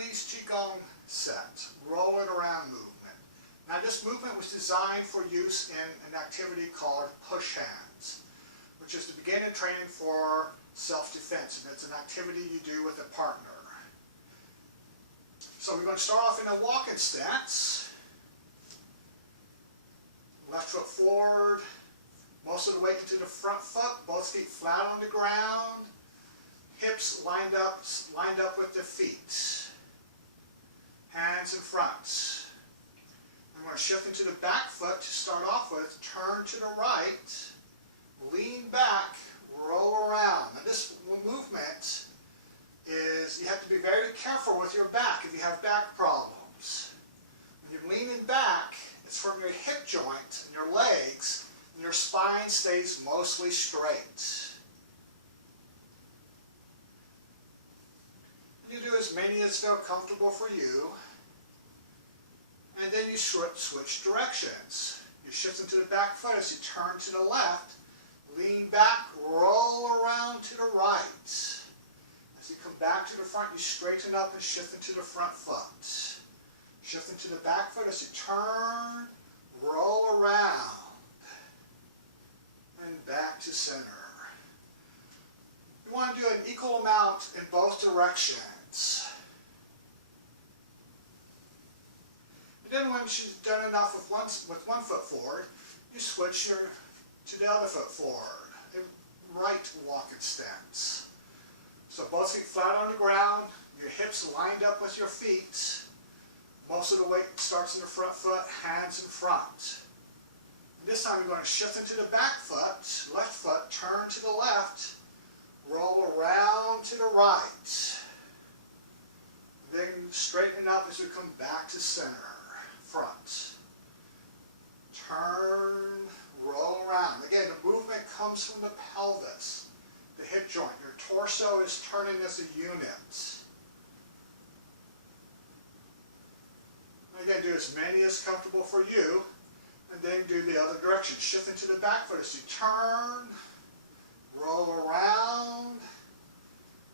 Taiwanese Chi Gong set, Rollaround Movement. Now this movement was designed for use in an activity called push hands, which is the beginning training for self-defense, and it's an activity you do with a partner. So we're going to start off in a walking stance. Left foot forward, most of the weight into the front foot, both feet flat on the ground, hips lined up with the feet, hands in front. I'm going to shift into the back foot to start off with, turn to the right, lean back, roll around. Now this movement is, you have to be very careful with your back if you have back problems. When you're leaning back, it's from your hip joint and your legs, and your spine stays mostly straight. You do as many as feel comfortable for you, and then you switch directions. You shift into the back foot as you turn to the left, lean back, roll around to the right. As you come back to the front, you straighten up and shift into the front foot. Shift into the back foot as you turn, roll around, and back to center. You want to do an equal amount in both directions. And then when you've done enough with one foot forward, you switch to the other foot forward, a right walking stance. So both feet flat on the ground, your hips lined up with your feet. Most of the weight starts in the front foot, hands in front. And this time you're going to shift into the back foot, left foot, turn to the left, roll around to the right. Then straighten up as we come back to center, front. Turn, roll around. Again, the movement comes from the pelvis, the hip joint. Your torso is turning as a unit. Again, do as many as comfortable for you, and then do the other direction. Shift into the back foot as you turn, roll around,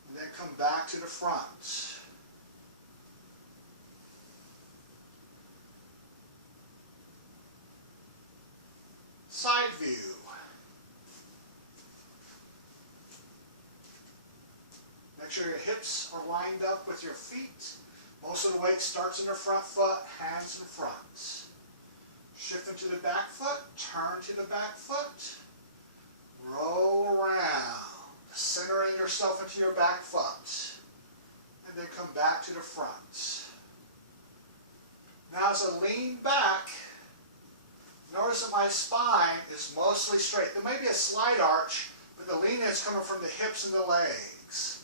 and then come back to the front. Side view. Make sure your hips are lined up with your feet. Most of the weight starts in the front foot, hands in front. Shift into the back foot, turn to the back foot, roll around, centering yourself into your back foot, and then come back to the front. Now as I lean back, notice that my spine is mostly straight. There may be a slight arch, but the lean is coming from the hips and the legs.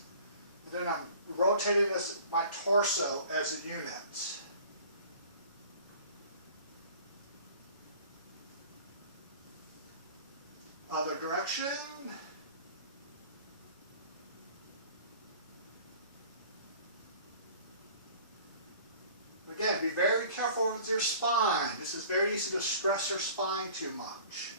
And then I'm rotating my torso as a unit. Other direction. Again, be very careful with your spine. This is very easy to stress your spine too much.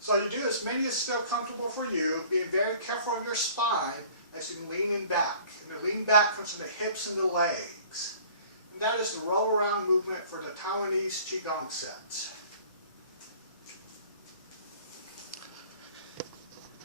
So you do as many as feel comfortable for you, being very careful of your spine as you lean in back. And the lean back comes from the hips and the legs. And that is the roll around movement for the Taiwanese Chi Gong set.